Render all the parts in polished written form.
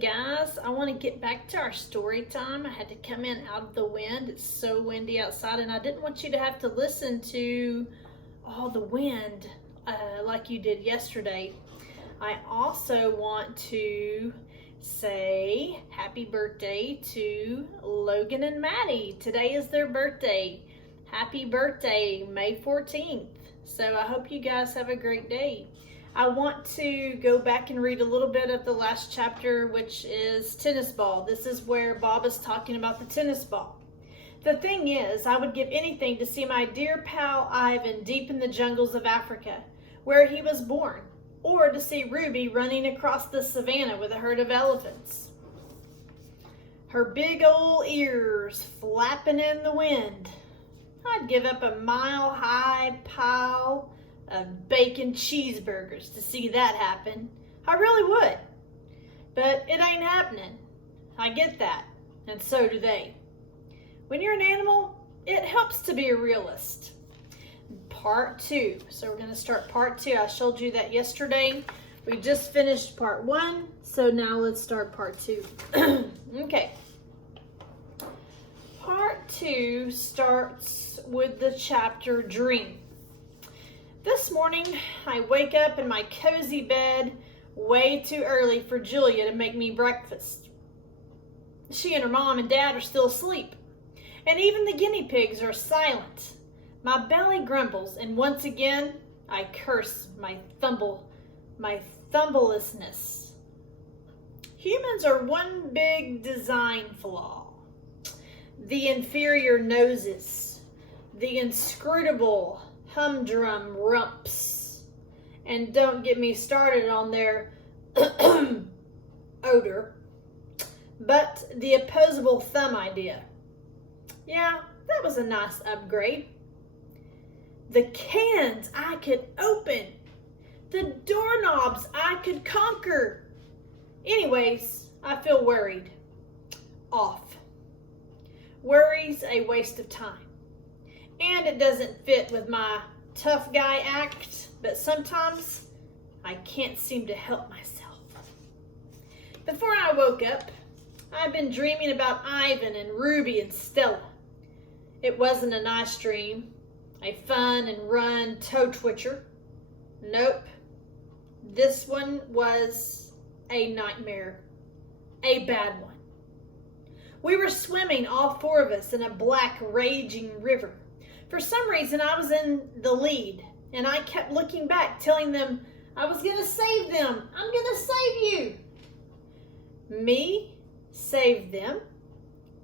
guys, I want to get back to our story time. I had to come in out of the wind. It's so windy outside, and I didn't want you to have to listen to all the wind like you did yesterday. I also want to say happy birthday to Logan and Maddie. Today is their birthday. Happy birthday, May 14th. So I hope you guys have a great day. I want to go back and read a little bit of the last chapter, which is tennis ball. This is where Bob is talking about the tennis ball. The thing is, I would give anything to see my dear pal Ivan deep in the jungles of Africa, where he was born, or to see Ruby running across the savannah with a herd of elephants. Her big old ears flapping in the wind. I'd give up a mile-high pile of bacon cheeseburgers to see that happen. I really would. But it ain't happening. I get that, and so do they. When you're an animal, it helps to be a realist. Part 2. So we're going to start part 2. I showed you that yesterday. We just finished part 1, so now let's start part 2. Okay. Part 2 starts with the chapter Dream. This morning, I wake up in my cozy bed way too early for Julia to make me breakfast. She and her mom and dad are still asleep, and even the guinea pigs are silent. My belly grumbles, and once again, I curse my thumbelessness. Humans are one big design flaw. The inferior noses, the inscrutable humdrum rumps, and don't get me started on their odor, but the opposable thumb idea. Yeah, that was a nice upgrade. The cans I could open, the doorknobs I could conquer. Anyways, I feel worried. Off. Worry's a waste of time. And it doesn't fit with my tough guy act, but sometimes I can't seem to help myself. Before I woke up, I've been dreaming about Ivan and Ruby and Stella. It wasn't a nice dream, a fun and run toe twitcher. Nope. This one was a nightmare, a bad one. We were swimming, all 4 of us, in a black, raging river. For some reason, I was in the lead, and I kept looking back, telling them I was going to save them. I'm going to save you. Me save them?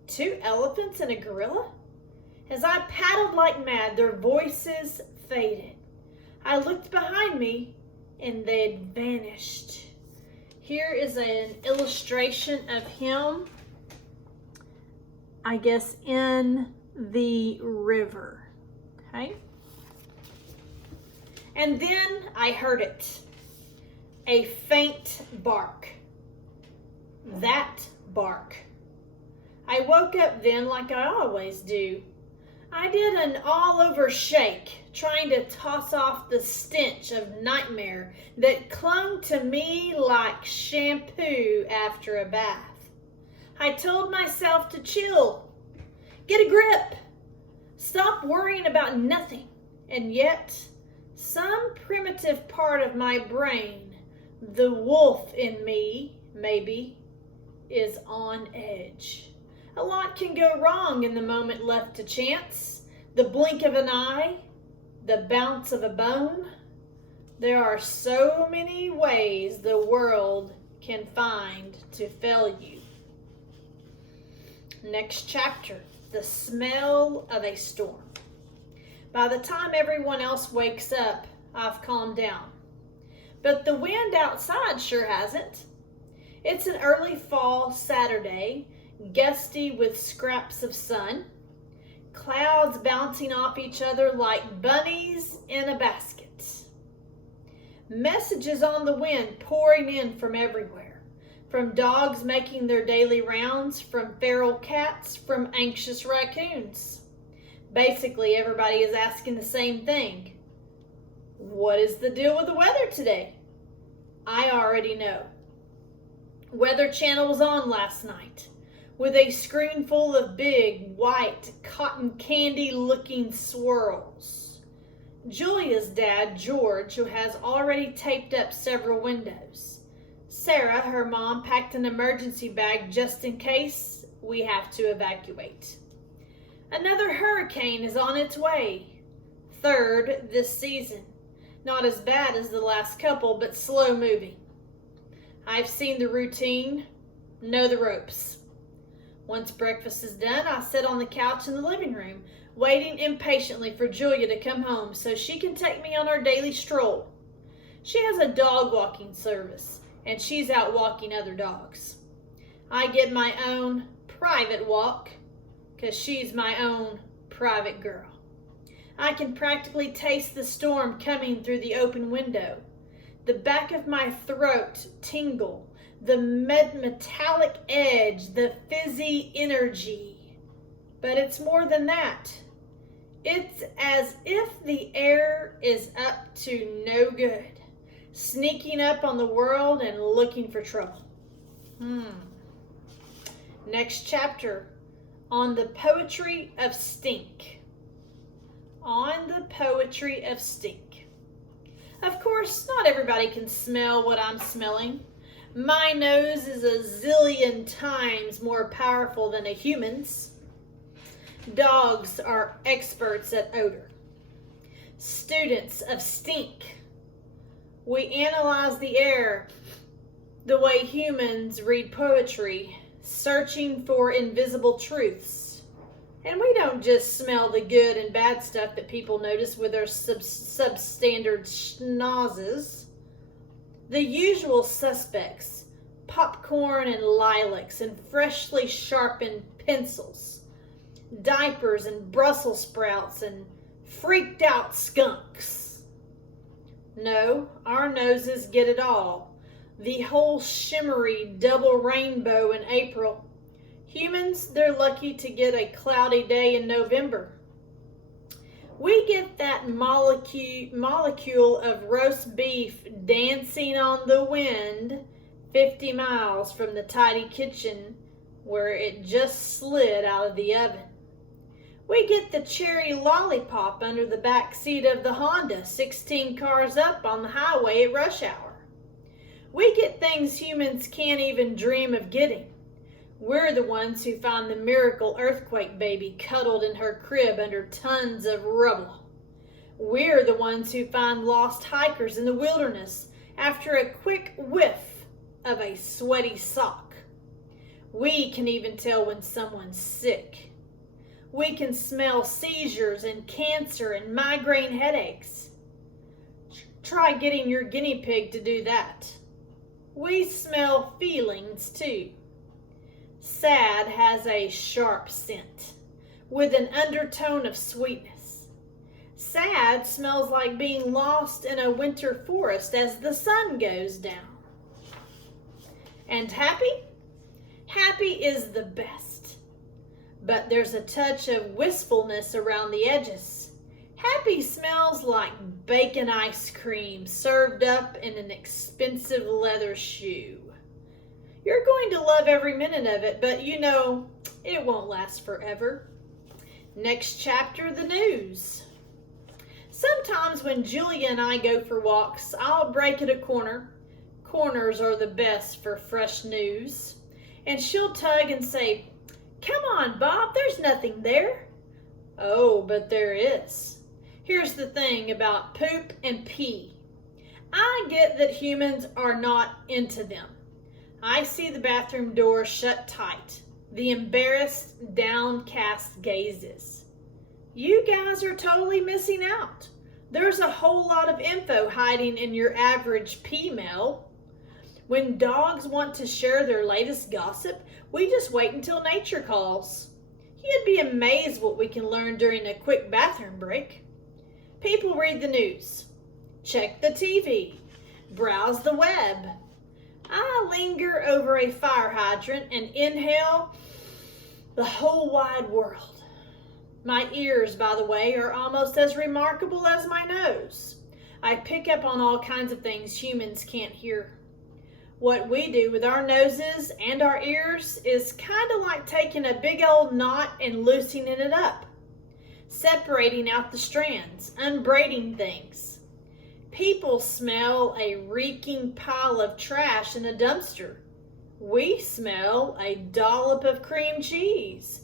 2 elephants and a gorilla? As I paddled like mad, their voices faded. I looked behind me, and they'd vanished. Here is an illustration of him, I guess, in the river. Okay. And then I heard it. A faint bark. That bark. I woke up then like I always do. I did an all-over shake, trying to toss off the stench of nightmare that clung to me like shampoo after a bath. I told myself to chill, get a grip, stop worrying about nothing. And yet, some primitive part of my brain, the wolf in me, maybe, is on edge. A lot can go wrong in the moment left to chance. The blink of an eye, the bounce of a bone. There are so many ways the world can find to fail you. Next chapter, the smell of a storm. By the time everyone else wakes up, I've calmed down. But the wind outside sure hasn't. It's an early fall Saturday, gusty with scraps of sun, clouds bouncing off each other like bunnies in a basket. Messages on the wind pouring in from everywhere, from dogs making their daily rounds, from feral cats, from anxious raccoons. Basically, everybody is asking the same thing. What is the deal with the weather today? I already know. Weather Channel was on last night with a screen full of big, white, cotton candy-looking swirls. Julia's dad, George, who has already taped up several windows. Sarah, her mom, packed an emergency bag just in case we have to evacuate. Another hurricane is on its way. Third this season. Not as bad as the last couple, but slow moving. I've seen the routine, know the ropes. Once breakfast is done, I sit on the couch in the living room, waiting impatiently for Julia to come home so she can take me on our daily stroll. She has a dog walking service, and she's out walking other dogs. I get my own private walk, because she's my own private girl. I can practically taste the storm coming through the open window. The back of my throat tingle, the metallic edge, the fizzy energy. But it's more than that. It's as if the air is up to no good, sneaking up on the world and looking for trouble. Next chapter, on the poetry of stink. On the poetry of stink. Of course, not everybody can smell what I'm smelling. My nose is a zillion times more powerful than a human's. Dogs are experts at odor. Students of stink. We analyze the air the way humans read poetry, searching for invisible truths. And we don't just smell the good and bad stuff that people notice with their substandard schnozzes. The usual suspects, popcorn and lilacs and freshly sharpened pencils, diapers and Brussels sprouts and freaked out skunks. No, our noses get it all. The whole shimmery double rainbow in April. Humans, they're lucky to get a cloudy day in November. We get that molecule of roast beef dancing on the wind 50 miles from the tidy kitchen where it just slid out of the oven. We get the cherry lollipop under the back seat of the Honda 16 cars up on the highway at rush hour. We get things humans can't even dream of getting. We're the ones who find the miracle earthquake baby cuddled in her crib under tons of rubble. We're the ones who find lost hikers in the wilderness after a quick whiff of a sweaty sock. We can even tell when someone's sick. We can smell seizures and cancer and migraine headaches. Try getting your guinea pig to do that. We smell feelings too. Sad has a sharp scent, with an undertone of sweetness. Sad smells like being lost in a winter forest as the sun goes down. And happy? Happy is the best. But there's a touch of wistfulness around the edges. Happy smells like bacon ice cream served up in an expensive leather shoe. You're going to love every minute of it, but you know, it won't last forever. Next chapter, the news. Sometimes when Julia and I go for walks, I'll break at a corner. Corners are the best for fresh news. And she'll tug and say, "Come on, Bob, there's nothing there." Oh, but there is. Here's the thing about poop and pee. I get that humans are not into them. I see the bathroom door shut tight, the embarrassed, downcast gazes. You guys are totally missing out. There's a whole lot of info hiding in your average pee mail. When dogs want to share their latest gossip, we just wait until nature calls. You'd be amazed what we can learn during a quick bathroom break. People read the news, check the TV, browse the web. I linger over a fire hydrant and inhale the whole wide world. My ears, by the way, are almost as remarkable as my nose. I pick up on all kinds of things humans can't hear. What we do with our noses and our ears is kind of like taking a big old knot and loosening it up, separating out the strands, unbraiding things. People smell a reeking pile of trash in a dumpster. We smell a dollop of cream cheese,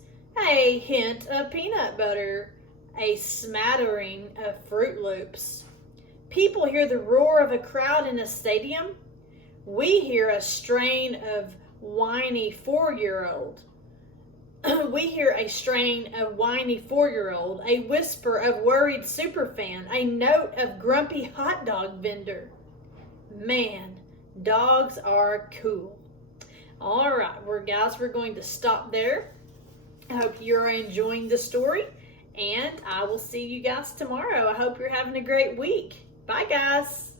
a hint of peanut butter, a smattering of Fruit Loops. People hear the roar of a crowd in a stadium. We hear a strain of whiny 4-year-old. We hear a strain of whiny 4-year-old, a whisper of worried superfan, a note of grumpy hot dog vendor. Man, dogs are cool. All right, we're going to stop there. I hope you're enjoying the story, and I will see you guys tomorrow. I hope you're having a great week. Bye, guys.